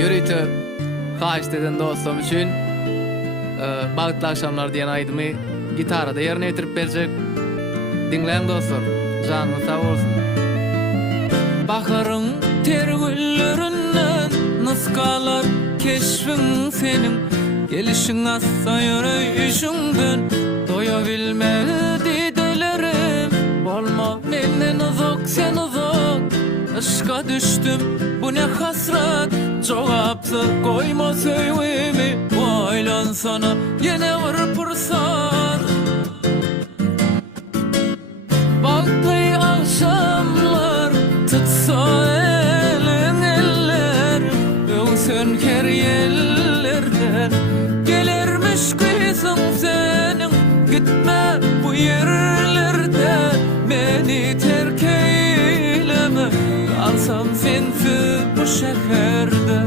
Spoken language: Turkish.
Yürüytü haýyş deden dostum üçin bagtly akşamlar diýen aýdymy gitarada ýerine ýetirip berjek. Dinleň dostum, janyňyz sag bolsun. Baharyň tergüllerinden nyskalar keşfin senin, gelişiň assa ýürüýüşiňden doýa bilmedi delerim. Bolma menden uzak, sen uzak, aşka düştüm, bu ne hasrat. Cogapsy koyma söýgümi, boýlan sana ýene bir pursat. Bagtly akşamlar tutsa eliň eller, öňsönker ýellerden gelermiş gysyň seniň. Gitme bu ýerlerde, meni terk eyleme, kalsam sensiz bu şeherde.